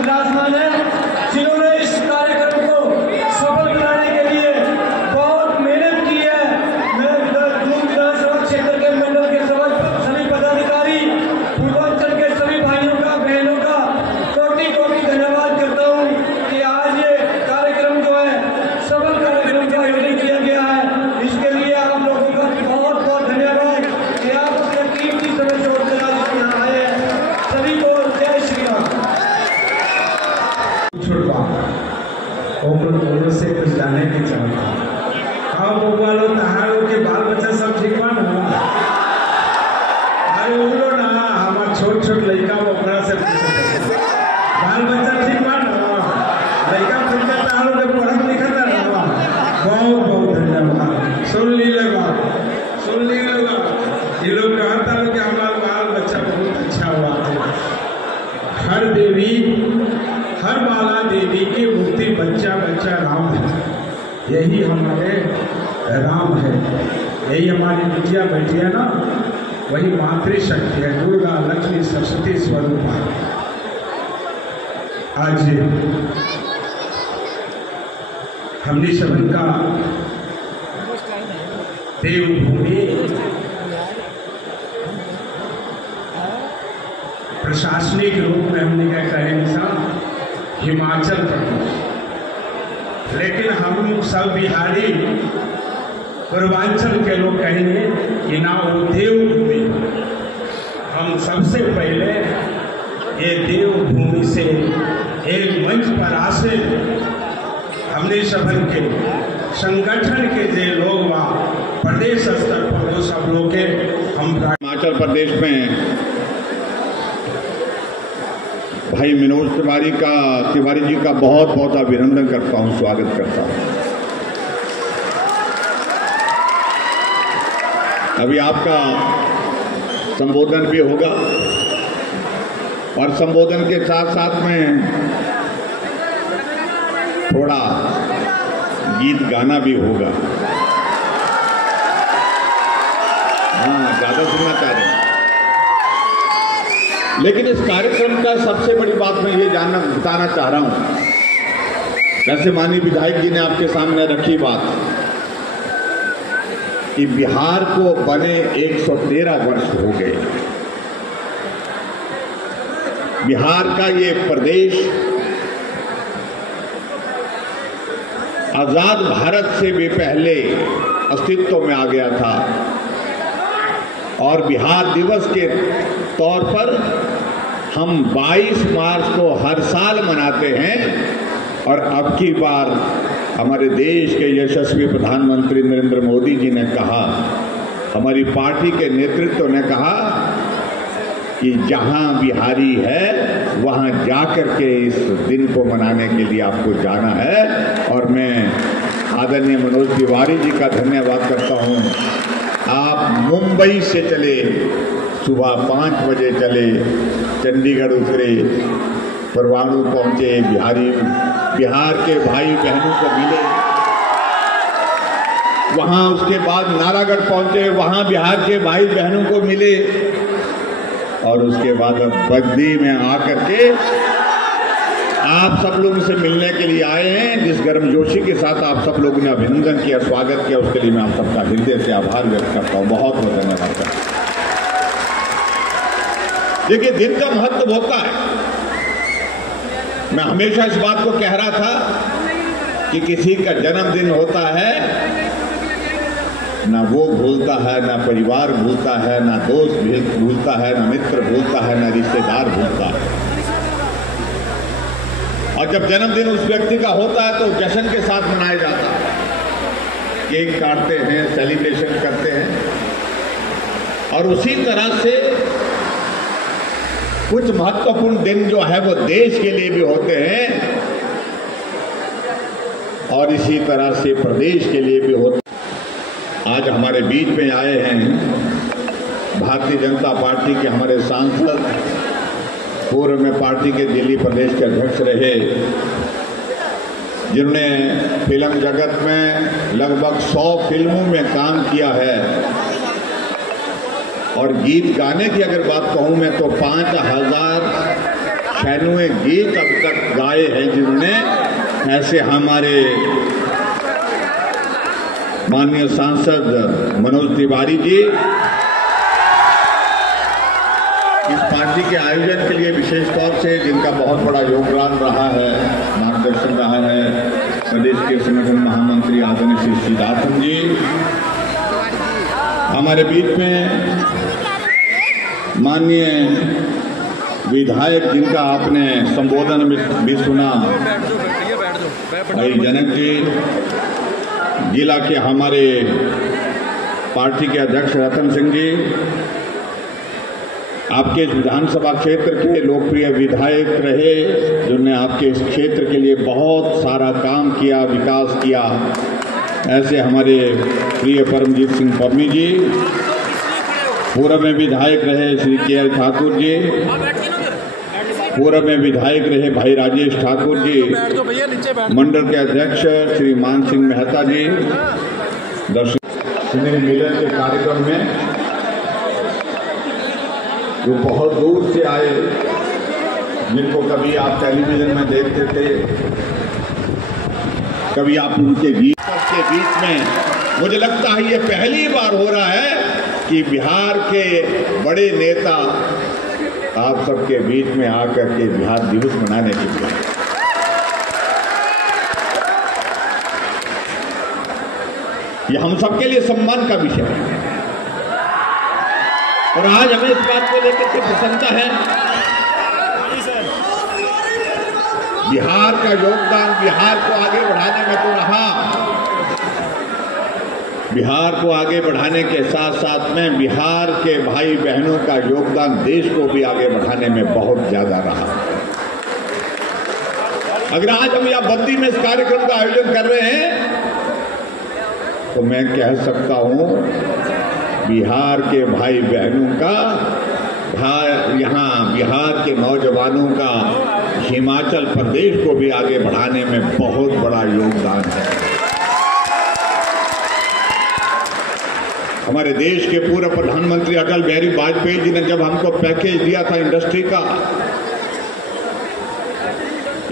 विराजमान है, जिन्होंने इस कार्यक्रम को सफल बनाने के लिए बहुत मेहनत की है। मैं दून विधानसभा क्षेत्र के मंडल के सभी पदाधिकारी, पूर्वांचल के सभी भाइयों का, बहनों का कोटि कोटि धन्यवाद करता हूँ कि आज ये कार्यक्रम जो है सफल कार्यक्रम का आयोजन किया गया है। इसके लिए आप लोगों का बहुत बहुत धन्यवाद कि आप अपने कीमती समय छोड़कर आज यहाँ आए हैं। सभी को जय श्री राम। उम्र से कुछ जाने की चाहता हाँ बोलो तहारो के बाल बच्चा सब ठीक बा ना? अरे बोलो ना, हमार छोट छोट लड़का ओकरा से बाल बच्चा ठीक बा ना? लड़का पूछता तहारो के पढ़त लिखत ना? बहुत बहुत धन्यवाद। सुन ली लेगा ये लोग कहता है कि हमारा बाल बच्चा बहुत अच्छा हुआ है। हर बाला देवी की मूर्ति बच्चा बच्चा राम है। यही हमारे राम है, यही हमारी बिटिया बैठी है ना, वही मातृशक्ति है, दुर्गा लक्ष्मी सरस्वती स्वरूप है। आज हमने सबन का देवभूमि प्रशासनिक रूप में हमने क्या कहें हिमाचल प्रदेश, लेकिन हम सब बिहारी पूर्वांचल के लोग कहेंगे कि ना वो देवभूमि। हम सबसे पहले ये देवभूमि से एक मंच पर आसे हमने सबन के संगठन के जो लोग वहाँ प्रदेश स्तर पर वो सब लोग के हम हिमाचल प्रदेश में भाई मनोज तिवारी जी का बहुत बहुत अभिनंदन करता हूं, स्वागत करता हूं। अभी आपका संबोधन भी होगा और संबोधन के साथ साथ में थोड़ा गीत गाना भी होगा। हाँ, ज्यादा सुनना चाह रहे हैं, लेकिन इस कार्यक्रम का सबसे बड़ी बात मैं ये बताना चाह रहा हूं। वैसे माननीय विधायक जी ने आपके सामने रखी बात कि बिहार को बने 113 वर्ष हो गए। बिहार का ये प्रदेश आजाद भारत से भी पहले अस्तित्व में आ गया था और बिहार दिवस के तौर पर हम 22 मार्च को हर साल मनाते हैं। और अब की बार हमारे देश के यशस्वी प्रधानमंत्री नरेंद्र मोदी जी ने कहा, हमारी पार्टी के नेतृत्व ने कहा कि जहां बिहारी है वहां जाकर के इस दिन को मनाने के लिए आपको जाना है। और मैं आदरणीय मनोज तिवारी जी का धन्यवाद करता हूं। आप मुंबई से चले, सुबह 5 बजे चले, चंडीगढ़ उतरे, परवाणु पहुंचे, बिहार के भाई बहनों को मिले, वहां उसके बाद नारागढ़ पहुंचे, वहां बिहार के भाई बहनों को मिले और उसके बाद अब बद्दी में आकर के आप सब लोगों से मिलने के लिए आए हैं। जिस गर्मजोशी के साथ आप सब लोगों ने अभिनंदन किया, स्वागत किया, उसके लिए मैं आप सबका हृदय से आभार व्यक्त करता हूं। बहुत बहुत धन्यवाद करता हूं। देखिए, दिन का महत्व होता है। मैं हमेशा इस बात को कह रहा था कि किसी का जन्मदिन होता है, ना वो भूलता है, ना परिवार भूलता है, ना दोस्त भूलता है, ना मित्र भूलता है, ना रिश्तेदार भूलता है। और जब जन्मदिन उस व्यक्ति का होता है तो जश्न के साथ मनाया जाता है, केक काटते हैं, सेलिब्रेशन करते हैं। और उसी तरह से कुछ महत्वपूर्ण दिन जो है वो देश के लिए भी होते हैं और इसी तरह से प्रदेश के लिए भी होते हैं। आज हमारे बीच में आए हैं भारतीय जनता पार्टी के हमारे सांसद, पूर्व में पार्टी के दिल्ली प्रदेश के अध्यक्ष रहे, जिन्होंने फिल्म जगत में लगभग 100 फिल्मों में काम किया है। और गीत गाने की अगर बात कहूं मैं तो 5000 96 गीत अब तक गाए हैं जिन्होंने, ऐसे हमारे माननीय सांसद मनोज तिवारी जी इस पार्टी के आयोजन के लिए विशेष तौर से जिनका बहुत बड़ा योगदान रहा है, मार्गदर्शन रहा है, प्रदेश के संगठन महामंत्री आदरणीय श्री सिद्धार्थन जी हमारे बीच में, माननीय विधायक जिनका आपने संबोधन में भी सुना भाई जनक जी, जिला के हमारे पार्टी के अध्यक्ष रतन सिंह जी, आपके विधानसभा क्षेत्र के लोकप्रिय विधायक रहे जिन्होंने आपके इस क्षेत्र के लिए बहुत सारा काम किया, विकास किया, ऐसे हमारे प्रिय परमजीत सिंह पम्मी जी, पूर्व में विधायक रहे श्री के.एल. ठाकुर जी, पूर्व में विधायक रहे भाई राजेश ठाकुर जी, मंडल के अध्यक्ष श्री मान सिंह मेहता जी, दर्शक मेरे मिलन के कार्यक्रम में जो बहुत दूर से आए, जिनको कभी आप टेलीविजन में देखते थे, कभी आप उनके बीच में, मुझे लगता है ये पहली बार हो रहा है कि बिहार के बड़े नेता आप सबके बीच में आकर के बिहार दिवस मनाने के लिए, ये हम सबके लिए सम्मान का विषय है और आज हमें इस बात को लेकर के प्रसन्नता है। बिहार का योगदान बिहार को आगे बढ़ाने में तो रहा, बिहार को आगे बढ़ाने के साथ साथ में बिहार के भाई बहनों का योगदान देश को भी आगे बढ़ाने में बहुत ज्यादा रहा। अगर आज हम यहाँ बद्दी में इस कार्यक्रम का आयोजन कर रहे हैं तो मैं कह सकता हूं बिहार के भाई बहनों का, यहाँ बिहार के नौजवानों का हिमाचल प्रदेश को भी आगे बढ़ाने में बहुत बड़ा योगदान है। हमारे देश के पूर्व प्रधानमंत्री अटल बिहारी वाजपेयी जी ने जब हमको पैकेज दिया था इंडस्ट्री का,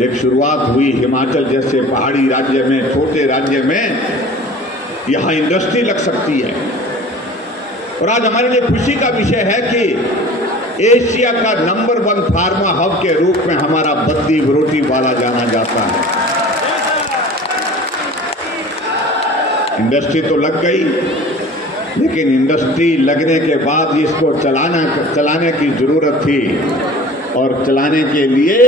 एक शुरुआत हुई हिमाचल जैसे पहाड़ी राज्य में, छोटे राज्य में यहां इंडस्ट्री लग सकती है। और आज हमारे लिए खुशी का विषय है कि एशिया का नंबर 1 फार्मा हब के रूप में हमारा बद्दी बरोटी वाला जाना जाता है। इंडस्ट्री तो लग गई, लेकिन इंडस्ट्री लगने के बाद इसको चलाने की जरूरत थी और चलाने के लिए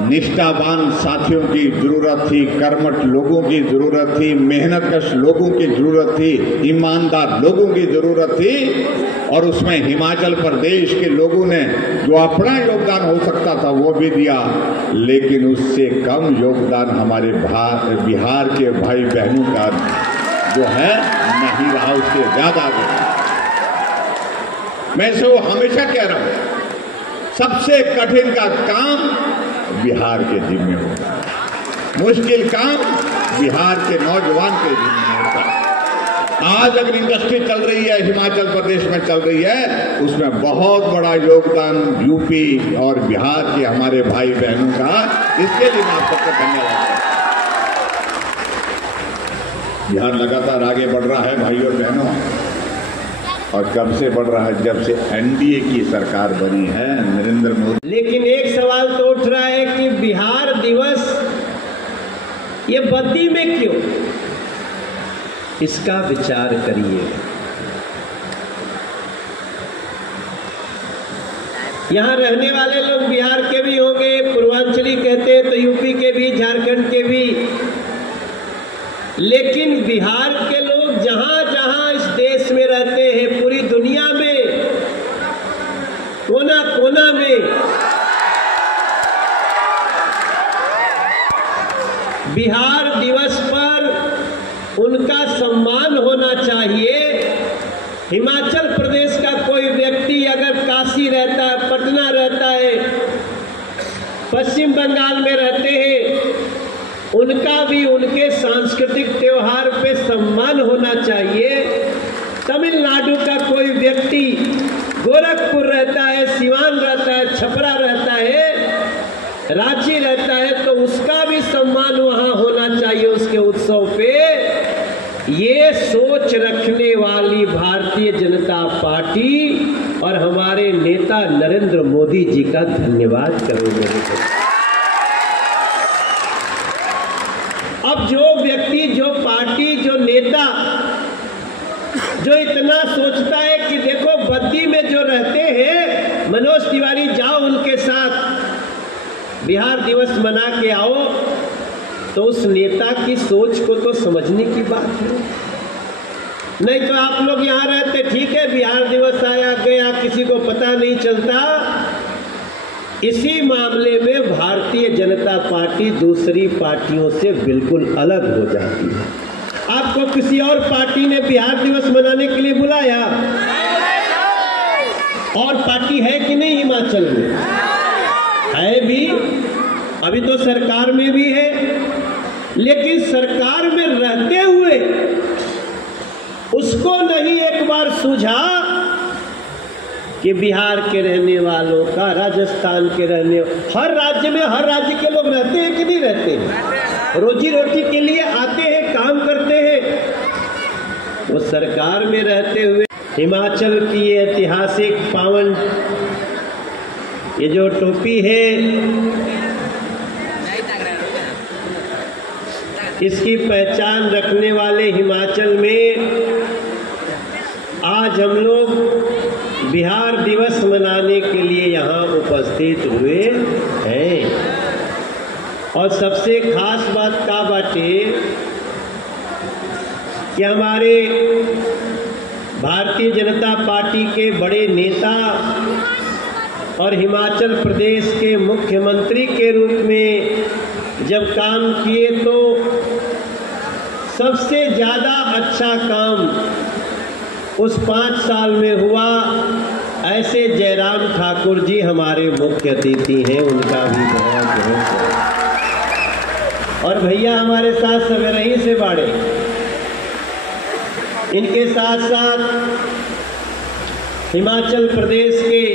निष्ठावान साथियों की जरूरत थी, कर्मठ लोगों की जरूरत थी, मेहनतकश लोगों की जरूरत थी, ईमानदार लोगों की जरूरत थी। और उसमें हिमाचल प्रदेश के लोगों ने जो अपना योगदान हो सकता था वो भी दिया, लेकिन उससे कम योगदान हमारे बिहार के भाई बहनों का जो है नहीं रहा, उससे ज्यादा गया। मैं इसको हमेशा कह रहा हूं, सबसे कठिन का काम बिहार के जिम्मे होता है, मुश्किल काम बिहार के नौजवान के जिम्मे होता है। आज अगर इंडस्ट्री चल रही है, हिमाचल प्रदेश में चल रही है, उसमें बहुत बड़ा योगदान यूपी और बिहार के हमारे भाई बहनों का, इसके लिए मैं आप सबको धन्यवाद। बिहार लगातार आगे बढ़ रहा है भाई और बहनों, और कब से बढ़ रहा है? जब से एनडीए की सरकार बनी है, नरेंद्र मोदी। लेकिन एक सवाल तो उठ रहा है कि बिहार दिवस ये बद्दी में क्यों? इसका विचार करिए। यहाँ रहने वाले लोग बिहार के भी होंगे, पूर्वांचली कहते हैं तो यूपी के भी, झारखंड के भी, लेकिन बिहार के लोग जहां जहां इस देश में रहते हैं, पूरी दुनिया में कोना कोना में बिहार दिवस पर उनका सम्मान होना चाहिए। हिमाचल प्रदेश का कोई व्यक्ति अगर काशी रहता है, पटना रहता है, पश्चिम बंगाल में रहते हैं, उनका भी उनके सांस्कृतिक त्योहार पे सम्मान होना चाहिए। तमिलनाडु का कोई व्यक्ति गोरखपुर रहता है, सिवान रहता है, छपरा रहता है, रांची रहता है तो उसका भी सम्मान वहां होना चाहिए उसके उत्सव पे। ये सोच रखने वाली भारतीय जनता पार्टी और हमारे नेता नरेंद्र मोदी जी का धन्यवाद करेंगे। अब जो व्यक्ति, जो पार्टी, जो नेता जो इतना सोचता है कि देखो बद्दी में जो रहते हैं मनोज तिवारी, जाओ उनके साथ बिहार दिवस मना के आओ, तो उस नेता की सोच को तो समझने की बात है। नहीं तो आप लोग यहाँ रहते, ठीक है, बिहार दिवस आया गया, किसी को पता नहीं चलता। इसी मामले में भारतीय जनता पार्टी दूसरी पार्टियों से बिल्कुल अलग हो जाती है। आपको किसी और पार्टी ने बिहार दिवस मनाने के लिए बुलाया? और पार्टी है कि नहीं हिमाचल में? है भी, अभी तो सरकार में भी है। लेकिन सरकार में रहते हुए उसको नहीं एक बार सूझा कि बिहार के रहने वालों का, राजस्थान के रहने, हर राज्य में हर राज्य के लोग रहते हैं कि नहीं रहते हैं? रोजी रोटी के लिए आते हैं, काम करते हैं। वो सरकार में रहते हुए हिमाचल की ये ऐतिहासिक पावन ये जो टोपी है, इसकी पहचान रखने वाले हिमाचल में आज हम लोग बिहार दिवस मनाने के लिए यहाँ उपस्थित हुए हैं। और सबसे खास बात का बाटे कि हमारे भारतीय जनता पार्टी के बड़े नेता और हिमाचल प्रदेश के मुख्यमंत्री के रूप में जब काम किए तो सबसे ज़्यादा अच्छा काम उस 5 साल में हुआ। ऐसे जयराम ठाकुर जी हमारे मुख्य अतिथि हैं, उनका भी बहुत बहुत। और भैया हमारे साथ सवेरे से बाड़े, इनके साथ साथ हिमाचल प्रदेश के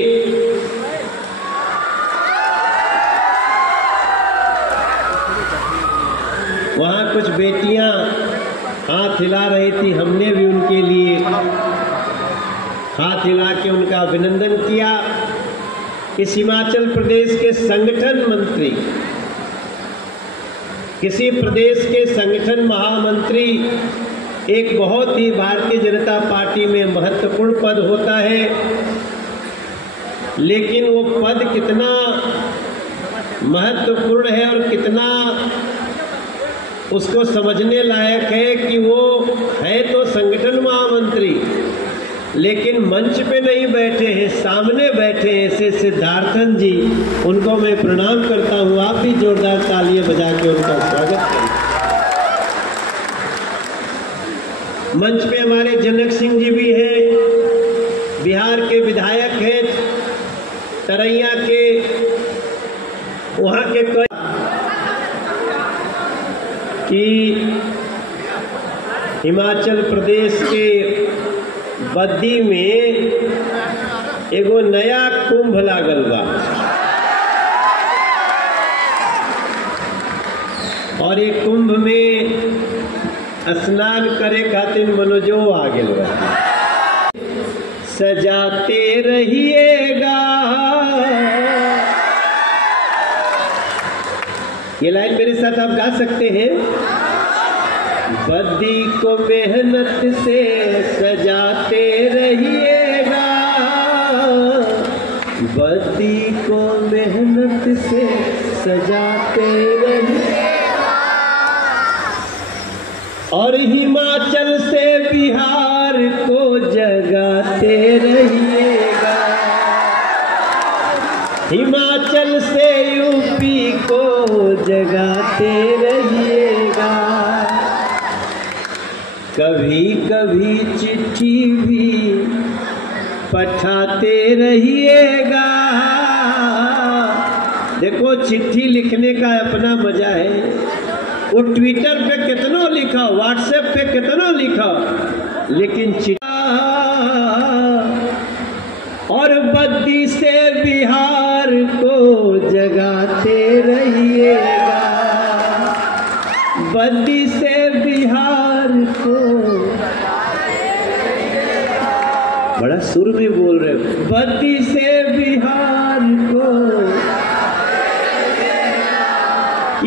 वहाँ कुछ बेटियां हाथ हिला रही थी, हमने भी उनके लिए हाथ हिला के उनका अभिनंदन किया। इस हिमाचल प्रदेश के संगठन मंत्री, किसी प्रदेश के संगठन महामंत्री एक बहुत ही भारतीय जनता पार्टी में महत्वपूर्ण पद होता है, लेकिन वो पद कितना महत्वपूर्ण है और कितना उसको समझने लायक है कि वो है तो संगठन महामंत्री, लेकिन मंच पे नहीं बैठे हैं, सामने बैठे हैं ऐसे सिद्धार्थन जी, उनको मैं प्रणाम करता हूँ। आप भी जोरदार तालियां बजा के उनका स्वागत करें। मंच पे हमारे जनक सिंह जी भी हैं, बिहार के विधायक हैं, तरैया के, वहाँ के कि हिमाचल प्रदेश के बद्दी में एगो नया कुंभ लागल बा और ये कुंभ में स्नान करे खातिर मनोजो आ गेल बा। सजाते रहिएगा, ये लाइन मेरे साथ आप गा सकते हैं। बद्दी को मेहनत से सजाते रहिएगा, बद्दी को मेहनत से सजाते रहिएगा, और हिमाचल से बिहार को जगाते रहिएगा, हिमाचल से यूपी को जगाते रहिएगा, कभी कभी चिट्ठी भी पठाते रहिएगा। देखो चिट्ठी लिखने का अपना मजा है, वो ट्विटर पे कितना लिखा, व्हाट्सएप पे कितना लिखा, लेकिन चिट्ठी और बद्दी से बिहार को जगाते रहिएगा। बद्दी से बिहार को, बड़ा सुर में बोल रहे हो, बद्दी से बिहार को।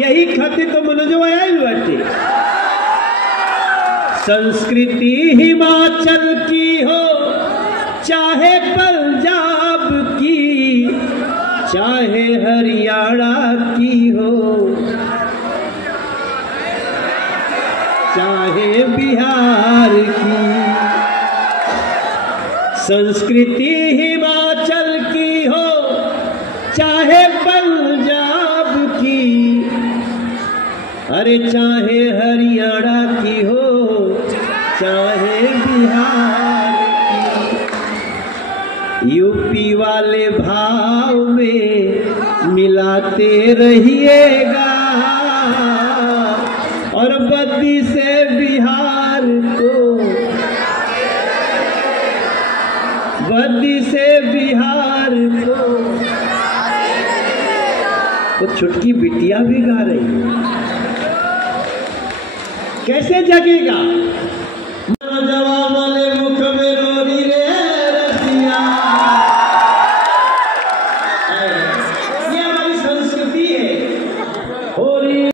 यही खातिर तो मनोजवा आयल बाटे। संस्कृति हिमाचल की हो चाहे पंजाब की, चाहे हरियाणा की हो, चाहे बिहार की। संस्कृति हिमाचल की हो चाहे पंजाब की, अरे चाहे हरियाणा की हो, चाहे बिहार की। यूपी वाले भाव में मिलाते रहिएगा, और बद्दी से बिहार को, बद्दी से बिहार को। तो छुटकी बिटिया भी गा रही है, कैसे जगेगा?